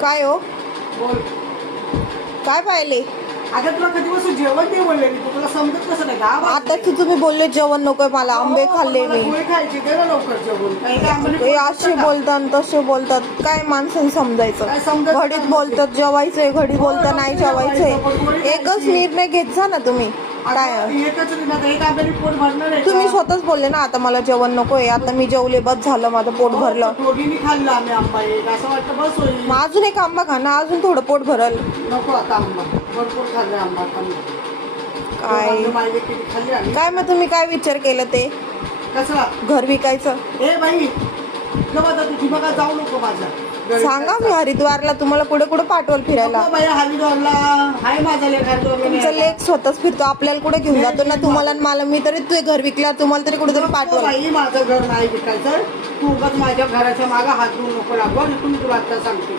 काय हो? बोल. काय पाहिले? आता तुला कधी बसून जेवण नाही बोलले मी, तुला समजत कसं नाही का? आता तुम्ही बोलले जेवण नकोय मला, आंबे खाल्ले मी. गोळी खायची, दे ना लवकर जेवण. काही काय आंबे हे असे बोलतात तसे बोलतात, काय माणसाने समजायचं? काय समजायचं घडीत काय बोलतात जेवायचंय, घडीत बोलतात नाही जेवायचंय. गोळी एकच खायची. निर्णय घेतचा ना तुम्ही. काय एकच नाही आता, एक आंब्याने पोट भरणार आहे का? तुम्ही स्वतःच बोलले ना आता मला जेवण नकोय, आता मी जेवले बस झालं, माझं पोट भरलं. दोघींनी खाल्लं आम्ही आंबा एक, असं वाटतं बस होईल. मग अजून एक आंबा खा ना, अजून थोडं पोट भरल. नको आता आंबा, भरपूर खाल्लं आंबा आता मी. काय मागे किती खाल्ले आम्ही. काय मग तुम्ही काय विचार केलं ते कसला? घर विकायचं? ए बाई, गप्प आता तू बघा जाऊ नको माझ्या घरी. सांगा, मी हरिद्वारला तुम्हाला कुठे कुठे पाठवल फिरायला. नको बाई, हरिद्वारला हाय माझा लेक हरिद्वारला तुमचा न्यायला. लेक स्वतःच फिरतो, आपल्याला कुठे घेऊन जातो ना तुम्हाला आणि मला. मी तरी तुझे घर विकल्यावर तुम्हाला तरी कुठेतरी नको पाठवल. बाई, माझं घर नाही विकायचं. तू उगाच माझ्या घराच्या मागे हात धुवू नको लागू, आणि तुम्ही तुला आता सांगते.